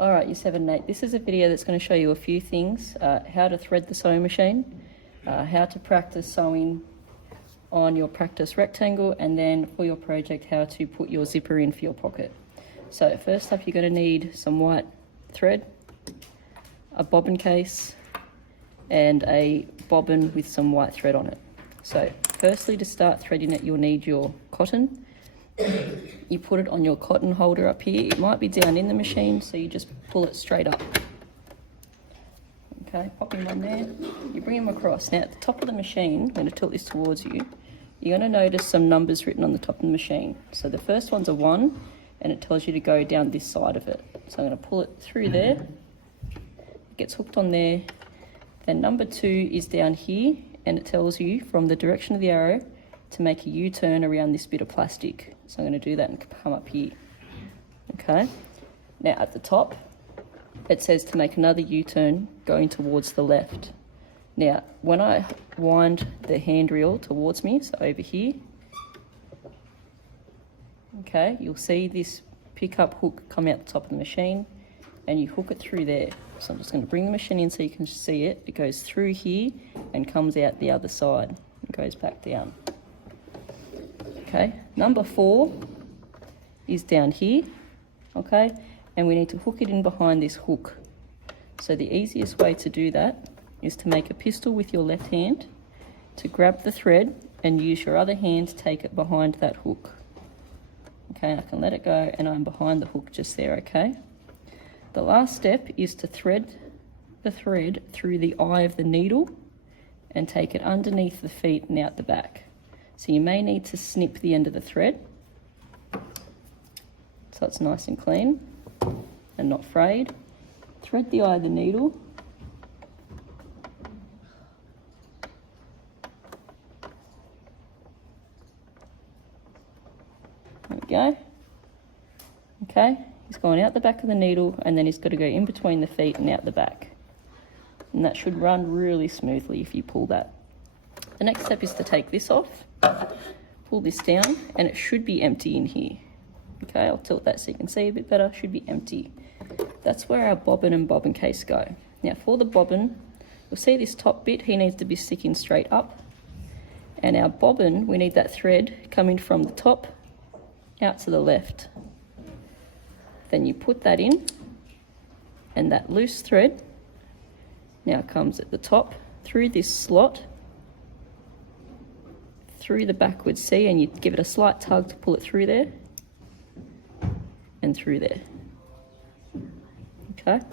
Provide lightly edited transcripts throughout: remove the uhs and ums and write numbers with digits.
All right, Year 7 and 8. This is a video that's going to show you a few things, how to thread the sewing machine, how to practice sewing on your practice rectangle, and then for your project, how to put your zipper in for your pocket. So first up, you're going to need some white thread, a bobbin case, and a bobbin with some white thread on it. So firstly, to start threading it, you'll need your cotton. You put it on your cotton holder up here. It might be down in the machine, so you just pull it straight up. Okay, pop him on there. You bring him across. Now at the top of the machine, I'm going to tilt this towards you, you're going to notice some numbers written on the top of the machine. So the first one's a 1, and it tells you to go down this side of it. So I'm going to pull it through there. It gets hooked on there. Then number 2 is down here, and it tells you from the direction of the arrow to make a U-turn around this bit of plastic. So I'm going to do that and come up here. Okay. Now at the top, it says to make another U-turn going towards the left. Now, when I wind the hand reel towards me, so over here, okay, you'll see this pickup hook come out the top of the machine, and you hook it through there. So I'm just going to bring the machine in so you can see it. It goes through here and comes out the other side and goes back down. Okay, number 4 is down here, okay, and we need to hook it in behind this hook. So the easiest way to do that is to make a pistol with your left hand, to grab the thread and use your other hand to take it behind that hook. Okay, I can let it go and I'm behind the hook just there, okay? The last step is to thread the thread through the eye of the needle and take it underneath the feet and out the back. So you may need to snip the end of the thread so it's nice and clean and not frayed. Thread the eye of the needle. There we go. Okay, he's going out the back of the needle and then he's got to go in between the feet and out the back. And that should run really smoothly if you pull that. The next step is to take this off, pull this down, and it should be empty in here. Okay, I'll tilt that so you can see a bit better. Should be empty. That's where our bobbin and bobbin case go. Now for the bobbin, you'll see this top bit, he needs to be sticking straight up. And our bobbin, we need that thread coming from the top out to the left. Then you put that in, and that loose thread now comes at the top through this slot, through the backward C, and you give it a slight tug to pull it through there and through there. Okay,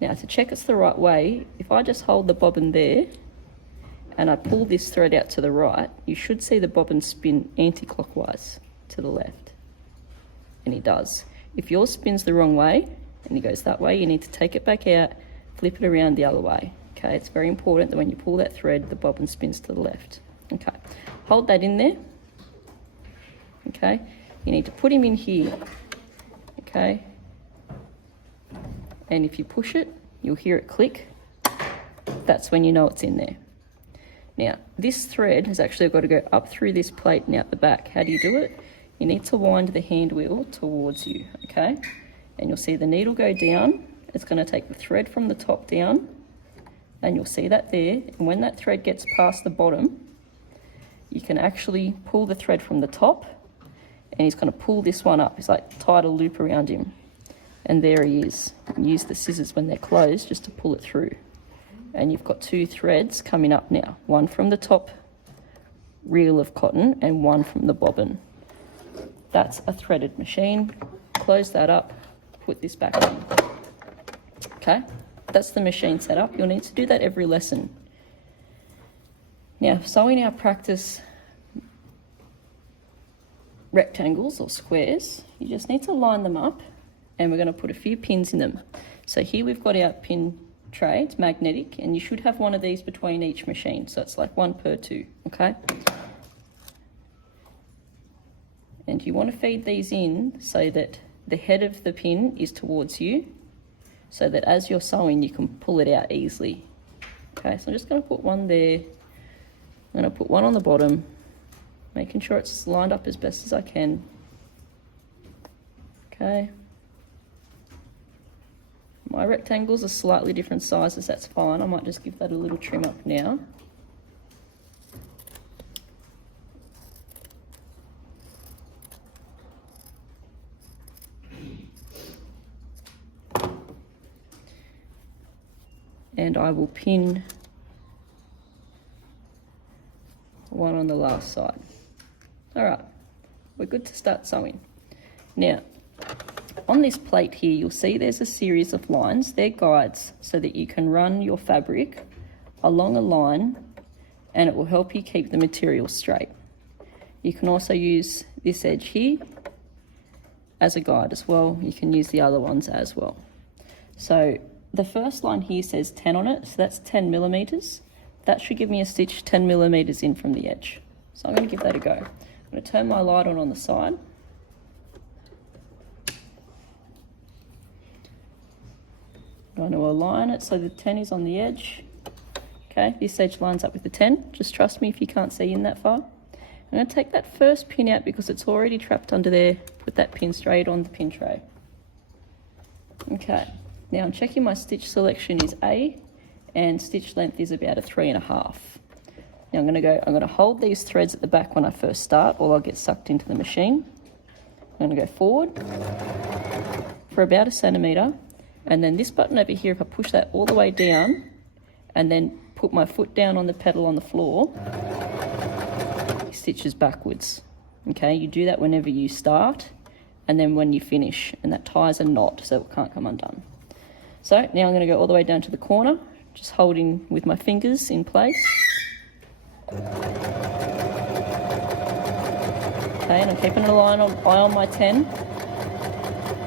now to check it's the right way, if I just hold the bobbin there and I pull this thread out to the right, you should see the bobbin spin anti-clockwise to the left, and he does. If yours spins the wrong way and he goes that way, you need to take it back out, flip it around the other way. Okay, it's very important that when you pull that thread, the bobbin spins to the left. Okay, hold that in there. Okay, you need to put him in here. Okay, and if you push it, you'll hear it click. That's when you know it's in there. Now, this thread has actually got to go up through this plate and out the back. How do you do it? You need to wind the hand wheel towards you, okay? And you'll see the needle go down. It's going to take the thread from the top down, and you'll see that there. And when that thread gets past the bottom, you can actually pull the thread from the top, and he's going to pull this one up. It's like tied a loop around him. And there he is. And use the scissors when they're closed just to pull it through. And you've got 2 threads coming up now. One from the top reel of cotton and one from the bobbin. That's a threaded machine. Close that up, put this back on. Okay, that's the machine setup. You'll need to do that every lesson. Now, sewing our practice rectangles or squares, you just need to line them up, and we're going to put a few pins in them. So here we've got our pin tray, it's magnetic, and you should have one of these between each machine, so it's like 1 per 2, okay? And you want to feed these in so that the head of the pin is towards you, so that as you're sewing you can pull it out easily. Okay, so I'm just going to put one there. I'm going to put one on the bottom, making sure it's lined up as best as I can. Okay. My rectangles are slightly different sizes, that's fine. I might just give that a little trim up now. And I will pin one on the last side. All right, we're good to start sewing. Now, on this plate here, you'll see there's a series of lines. They're guides so that you can run your fabric along a line and it will help you keep the material straight. You can also use this edge here as a guide as well. You can use the other ones as well. So the first line here says 10 on it, so that's 10 millimeters. That should give me a stitch 10 millimeters in from the edge. So I'm going to give that a go. I'm going to turn my light on the side. I'm going to align it so the 10 is on the edge. Okay, this edge lines up with the 10. Just trust me if you can't see in that far. I'm going to take that first pin out because it's already trapped under there. Put that pin straight on the pin tray. Okay, now I'm checking my stitch selection is A and stitch length is about a 3.5. Now I'm going to hold these threads at the back when I first start or I'll get sucked into the machine. I'm going to go forward for about 1 centimetre. And then this button over here, if I push that all the way down and then put my foot down on the pedal on the floor, it stitches backwards. Okay, you do that whenever you start and then when you finish, and that ties a knot so it can't come undone. So now I'm going to go all the way down to the corner, just holding with my fingers in place. Okay, and I'm keeping an eye on my 10.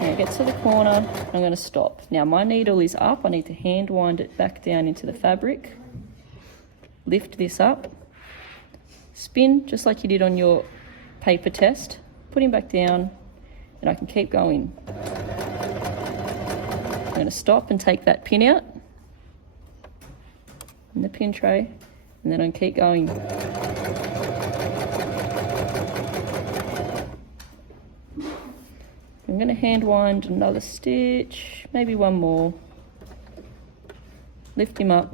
Now get to the corner, I'm going to stop. Now my needle is up, I need to hand wind it back down into the fabric. Lift this up. Spin just like you did on your paper test. Put him back down and I can keep going. I'm going to stop and take that pin out in the pin tray and then I can keep going. I'm going to hand wind another stitch, maybe one more. Lift him up,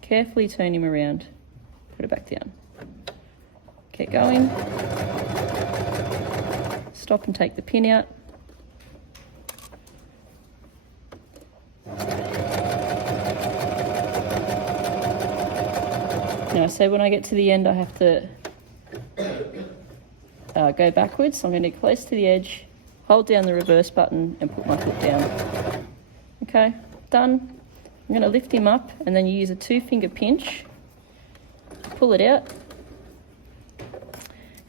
carefully turn him around, put it back down. Keep going. Stop and take the pin out. Now, so when I get to the end, I have to go backwards. So I'm going to get close to the edge, hold down the reverse button and put my foot down. Okay, done. I'm going to lift him up and then you use a 2-finger pinch, pull it out,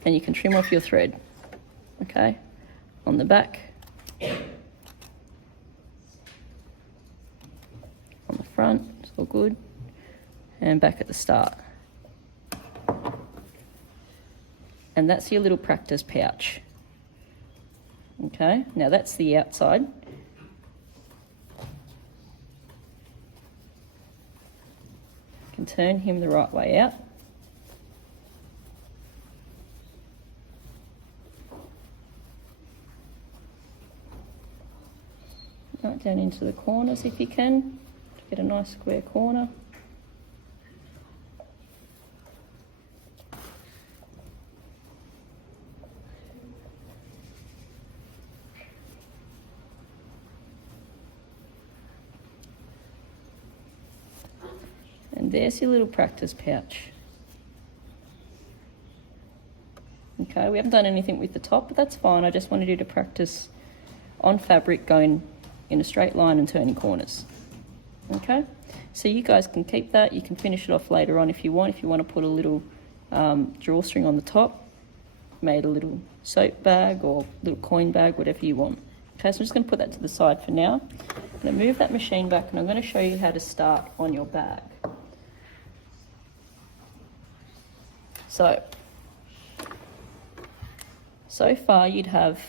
and you can trim off your thread. Okay, on the back, on the front, it's all good, and back at the start. And that's your little practice pouch. Okay, now that's the outside. You can turn him the right way out. Right down into the corners if you can, to get a nice square corner. And there's your little practice pouch. Okay, we haven't done anything with the top, but that's fine. I just wanted you to practice on fabric going in a straight line and turning corners. Okay, so you guys can keep that. You can finish it off later on if you want. If you want to put a little drawstring on the top, made a little soap bag or little coin bag, whatever you want. Okay, so I'm just going to put that to the side for now. I'm going to move that machine back and I'm going to show you how to start on your bag. So far you'd have,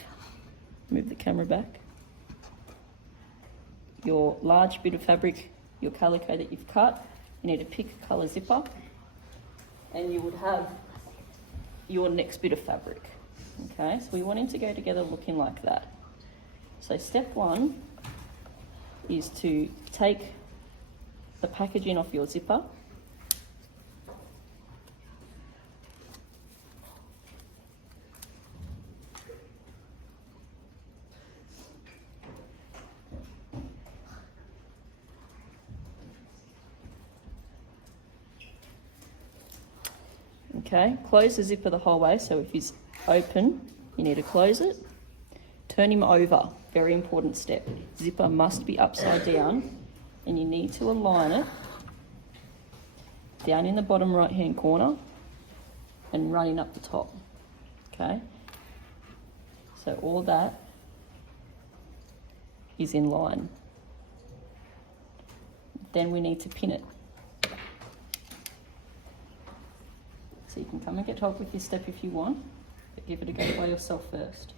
move the camera back, your large bit of fabric, your calico that you've cut. You need to pick a colour zipper and you would have your next bit of fabric. Okay, so we want him to go together looking like that. So step one is to take the packaging off your zipper. Okay, close the zipper the whole way, so if it's open, you need to close it. Turn him over, very important step. Zipper must be upside down, and you need to align it down in the bottom right hand corner and running up the top. Okay, so all that is in line. Then we need to pin it. So you can come and get help with this step if you want, but give it a go by yourself first.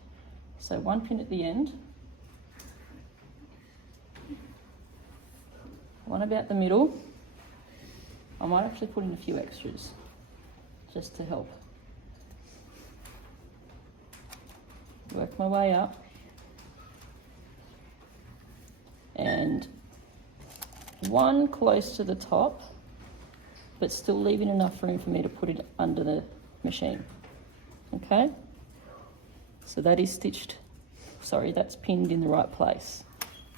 So one pin at the end, one about the middle. I might actually put in a few extras just to help. Work my way up. And one close to the top, but still leaving enough room for me to put it under the machine. Okay? So that is stitched, sorry, that's pinned in the right place.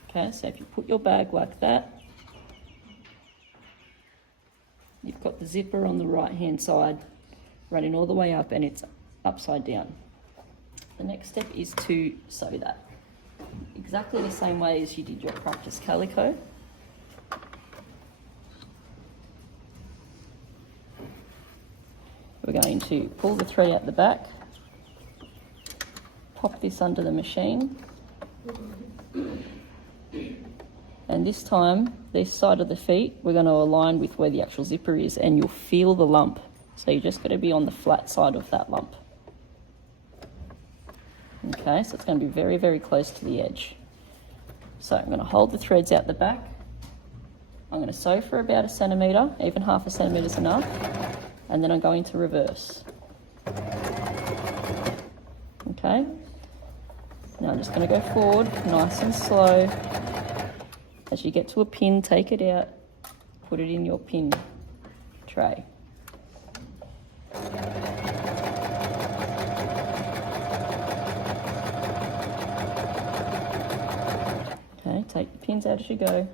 Okay, so if you put your bag like that, you've got the zipper on the right hand side, running all the way up, and it's upside down. The next step is to sew that. Exactly the same way as you did your practice calico. We're going to pull the thread out the back, pop this under the machine, and this time, this side of the feet, we're going to align with where the actual zipper is, and you'll feel the lump. So you're just going to be on the flat side of that lump. Okay, so it's going to be very, very close to the edge. So I'm going to hold the threads out the back. I'm going to sew for about 1 centimetre, even 1/2 centimetre is enough. And then I'm going to reverse. Okay, now I'm just going to go forward nice and slow. As you get to a pin, take it out, put it in your pin tray. Okay, take the pins out as you go.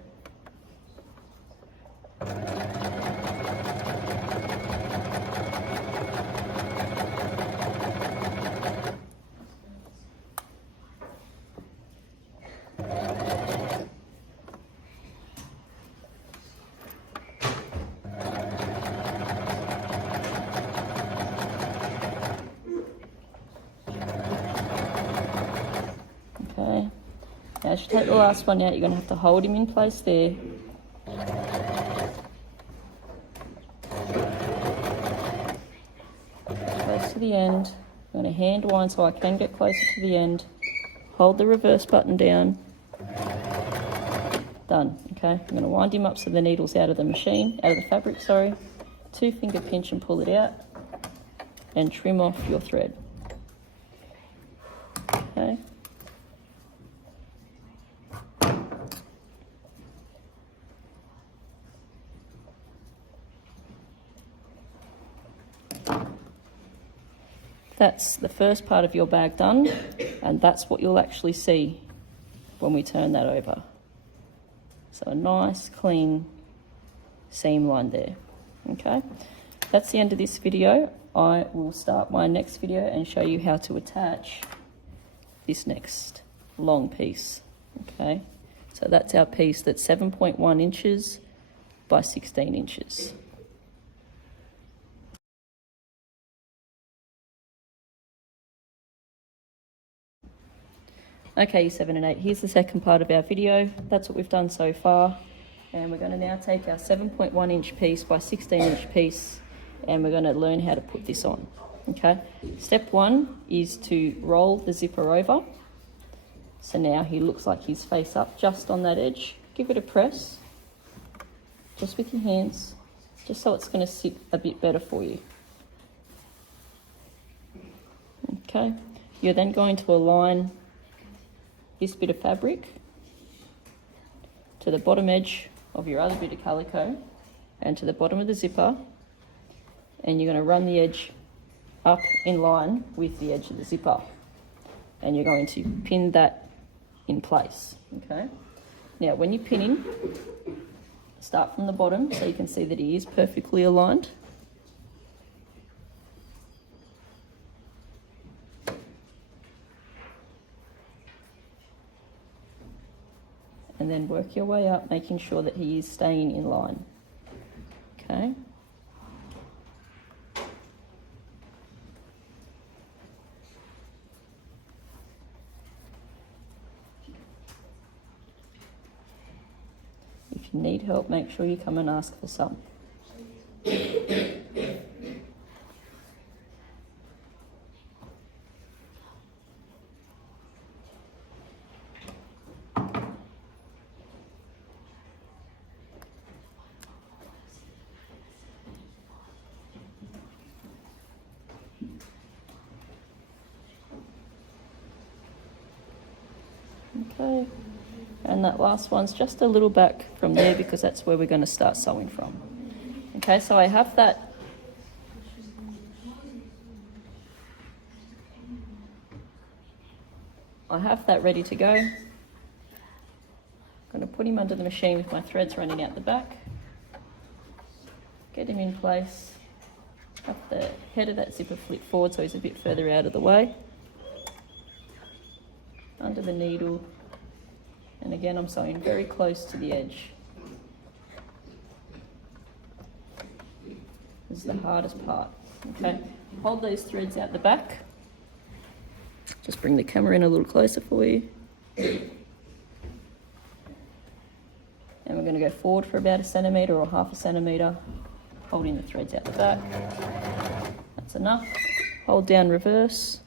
Okay, now as you take the last one out, you're going to have to hold him in place there. Close to the end. I'm going to hand wind so I can get closer to the end. Hold the reverse button down. Done. Okay, I'm going to wind him up so the needle's out of the machine, out of the fabric, sorry. 2-finger pinch and pull it out, and trim off your thread. Okay. That's the first part of your bag done, and that's what you'll actually see when we turn that over. So a nice clean seam line there. Okay, that's the end of this video. I will start my next video and show you how to attach this next long piece. Okay, so that's our piece that's 7.1 inches by 16 inches. Okay, 7 and 8, here's the second part of our video. That's what we've done so far. And we're going to now take our 7.1 inch piece by 16 inch piece, and we're going to learn how to put this on. Okay, step 1 is to roll the zipper over. So now he looks like he's face up just on that edge. Give it a press, just with your hands, just so it's going to sit a bit better for you. Okay, you're then going to align this bit of fabric to the bottom edge of your other bit of calico and to the bottom of the zipper, and you're going to run the edge up in line with the edge of the zipper, and you're going to pin that in place. Okay, now when you're pinning, start from the bottom so you can see that it is perfectly aligned. And then work your way up, making sure that he is staying in line. Okay. If you need help, make sure you come and ask for some. Okay, and that last one's just a little back from there because that's where we're going to start sewing from. Okay, so I have that ready to go. I'm going to put him under the machine with my threads running out the back. Get him in place. Have the head of that zipper flip forward so he's a bit further out of the way. Under the needle, and again I'm sewing very close to the edge. This is the hardest part. Okay, hold those threads out the back. Just bring the camera in a little closer for you. And we're going to go forward for about 1 centimetre or 1/2 centimetre, holding the threads out the back. That's enough. Hold down reverse.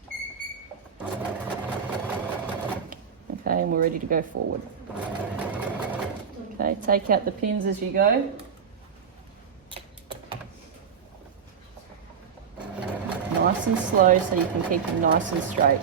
Okay, and we're ready to go forward. Okay, take out the pins as you go. Nice and slow so you can keep them nice and straight.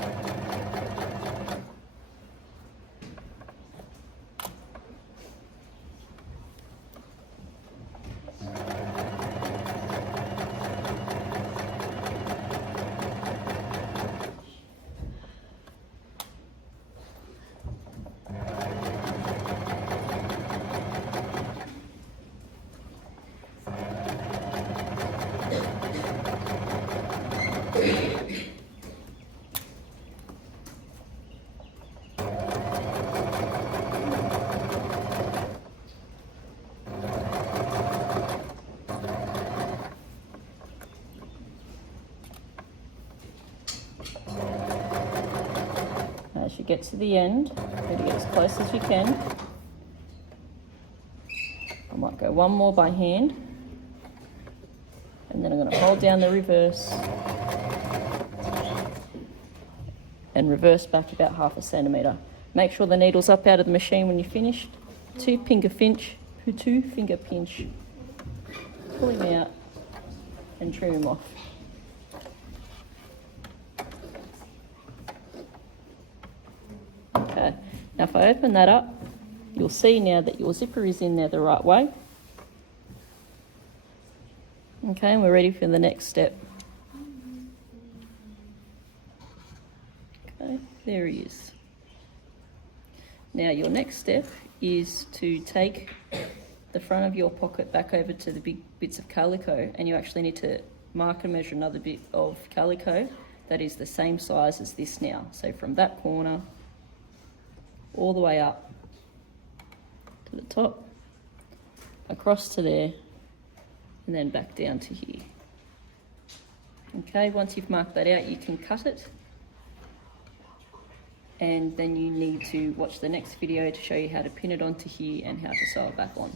As you get to the end, try to get as close as you can. I might go one more by hand, and then I'm going to hold down the reverse and reverse back about 1/2 centimetre. Make sure the needle's up out of the machine when you're finished. Two finger pinch. Pull him out and trim him off. Okay, now if I open that up, you'll see now that your zipper is in there the right way. Okay, and we're ready for the next step. Okay, there he is. Now your next step is to take the front of your pocket back over to the big bits of calico, and you actually need to mark and measure another bit of calico that is the same size as this now. So from that corner all the way up to the top, across to there, and then back down to here. Okay, once you've marked that out, you can cut it, and then you need to watch the next video to show you how to pin it onto here and how to sew it back on.